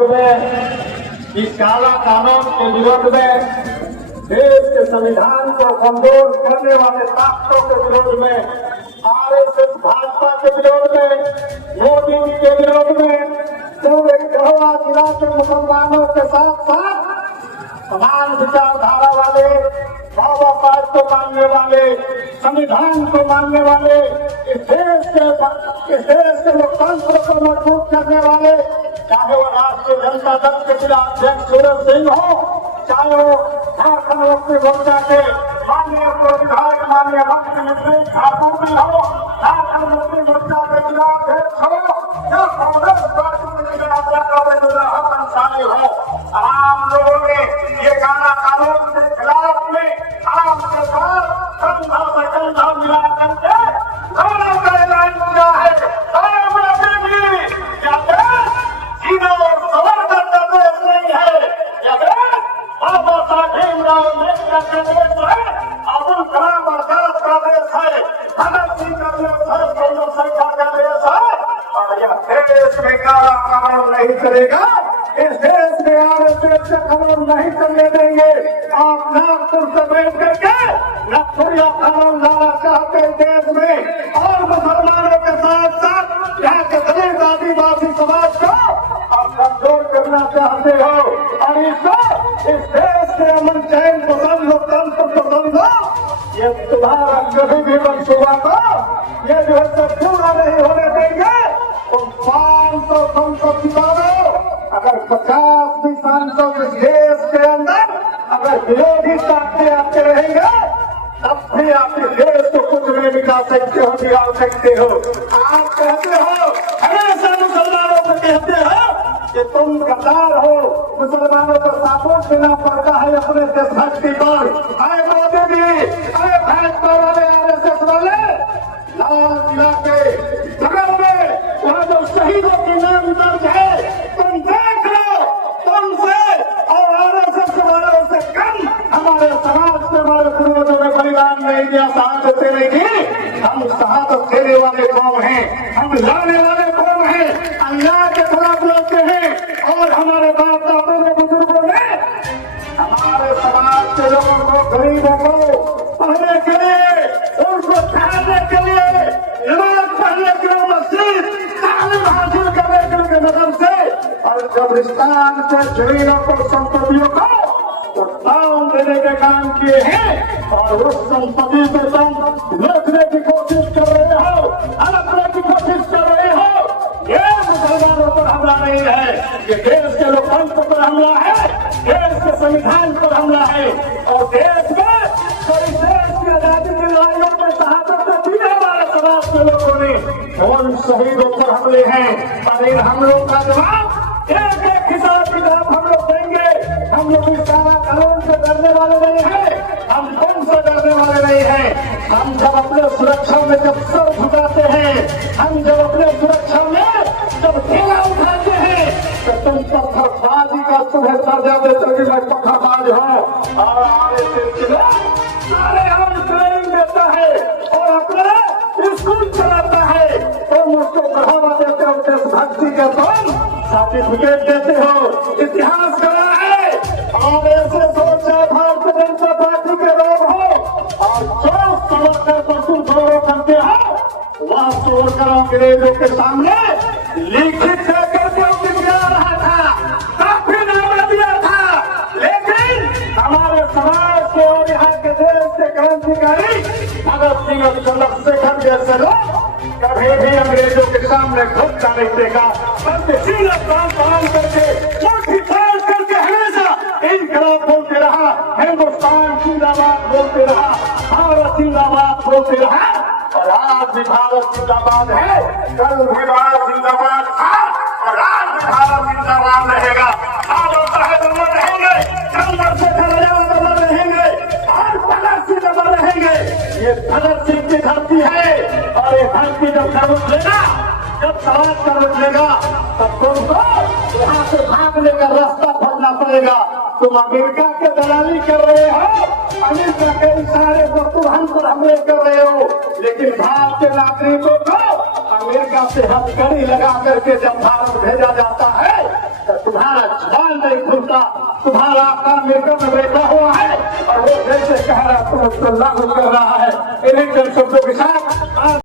में इस काला कानून के विरोध में, देश के संविधान को कमजोर करने वाले ताकतों के विरोध में, आरएसएस भाजपा के विरोध में, मोदी जी के विरोध में, पूरे गढ़वा जिला के मुसलमानों के साथ साथ समान विचारधारा वाले, भावापात को मानने वाले, संविधान को मानने वाले, इस देश के लोकतंत्र को मजबूत करने वाले, चाहे वो राष्ट्रीय जनता दल के जिला अध्यक्ष सूरज सिंह हो, चाहे वो झारखंड मुक्ति मोर्चा के माननीय विधायक माननीय मुख्यमंत्री ठाकुर जी हो, झारखंड मुक्ति मोर्चा के जिला अध्यक्ष हो या कांग्रेस पार्टी के जिला अध्यक्ष अंसारी हो, आम लोगों ने ये काला कानून के खिलाफ में आम के साथ कंधा से कंधा मिला करके दोनों का ऐलान किया है। अब्दुल कलाम आजाद का देश है, भगत सिंह का देश है, जनसंख्या का देश है और यह देश में काला कानून नहीं चलेगा। इस देश में आरएसएस का कानून नहीं चलने देंगे। आप नागपुर से बैठ करके नक्सलिया कानून लाना चाहते देश में और मुसलमानों के साथ साथ यहाँ के दलित आदिवासी समाज को आप कमजोर करना चाहते हो और इस देश के अमन चैन पसंद लोकतंत्र पसंद हो, ये तुम्हारा कभी भी मंसूबा को ये जो है पूरा नहीं होने देंगे। तुम 500 संसद जिताओ, अगर 50 भी सांसद इस देश के अंदर अगर विरोधी ताकतें आते रहेंगे तब भी आप इस देश को कुछ नहीं मिटा सकते हो, बिगाड़ सकते हो। आप कहते हो, हमेशा मुसलमानों को कहते हो कि तुम गद्दार हो, मुसलमानों को सपोर्ट देना पड़ता है अपने देशभक्ति पर। अरे मोदी जी, अरे भाजपा वाले, आरएसएस वाले, लाल किला के बगल में वहाँ जो शहीदों के नाम दर्ज है, तुम देख लो, तुमसे और आरएसएस वालों से कम हमारे समाज के हमारे पूर्वजों ने बलिदान नहीं दिया शहादत देने की। हम शहादत देने वाले कौन हैं? हम लड़ने वाले कौन हैं? अल्लाह के खिलाफ लड़ते हैं और हमारे बाप दादों ने, बुजुर्गों ने हमारे समाज के लोगों को, गरीबों को पढ़ने के लिए, उनको ठहरने के लिए, नमाज पढ़ने के लिए मस्जिद, तालीम हासिल करने के लिए मदरसे और कब्रिस्तान के जमीनों को, संपत्तियों को दान देने के काम किए हैं और उस संपत्ति को तुम लूटने की कोशिश कर रहे हो, हड़पने की कोशिश कर रहे हो। ये मुसलमानों पर हमला नहीं है, ये देश के लोकतंत्र पर हमला है, देश के संविधान पर हमला है और देश में कई देश की आजादी की लड़ाइयों में शहादत देने वाले समाज के लोगों ने उन शहीदों पर हमले हैं और इन हमलों का जवाब एक एक हिसाब किताब हम लोग देंगे। हम लोग इस काला कानून से डरने वाले नहीं हैं, हम तुमसे डरने वाले नहीं हैं। हम जब अपने सुरक्षा में जब सर झुकाते हैं, हम जब अपने सुरक्षा में जब ठेला उठाते हैं तो तुम पत्थरबाजी का तुम्हें दर्जा देते कि मैं पत्थरबाज हूँ और आरएसएस के सारे हम ट्रेनिंग देता है और अपने स्कूल चलाता है, तुम उसको बढ़ावा देते हो, देशभक्ति के तुम सर्टिफिकेट देते हो। इतिहास करा है और ऐसे सोचा भारतीय जनता पार्टी के लोग हो और जो समझकर पशु गौरव करते हो वह छोड़कर अंग्रेजों के सामने लिखित देकर के दिया रहा था, काफी नाम दिया था, लेकिन हमारे समाज के और यहाँ के देश के क्रांतिकारी भगत सिंह और चंद्रशेखर जैसे लोग कभी भी अंग्रेजों के सामने घुटना नहीं देगा, बल्कि सीना तान करके मुट्ठी तान करके हमेशा इनकलाब बोलते रहा, हिंदुस्तान जिंदाबाद बोलते रहा, भारत जिंदाबाद बोलते रहा और आज भी भारत जिंदाबाद है, कल भी भारत जिंदाबाद था और आज भी भारत जिंदाबाद रहेगा। बाबा साहेब अमर रहेंगे, चंद्रशेखर आजाद अमर रहेंगे और भगत सिंह अमर रहेंगे। ये भगत सिंह की धरती है और ये धरती जब कर लेगा, जब समाज कर लेगा तब तुमको यहाँ से भागने का रास्ता खोजना पड़ेगा। तुम अमेरिका के दलाली कर रहे हो, अमेरिका के इशारे पर तुम हम पर हमले कर रहे हो, लेकिन भारतीय नागरिकों को अमेरिका से हथकड़ी लगा करके जब भारत भेजा जाता है तो तुम्हारा बाल नहीं खुलता, तुम्हारा काम मेरे में बैठा हुआ है और वो जैसे कह रहा तुम उसको लागू कर रहा है। इन्हीं शब्दों के साथ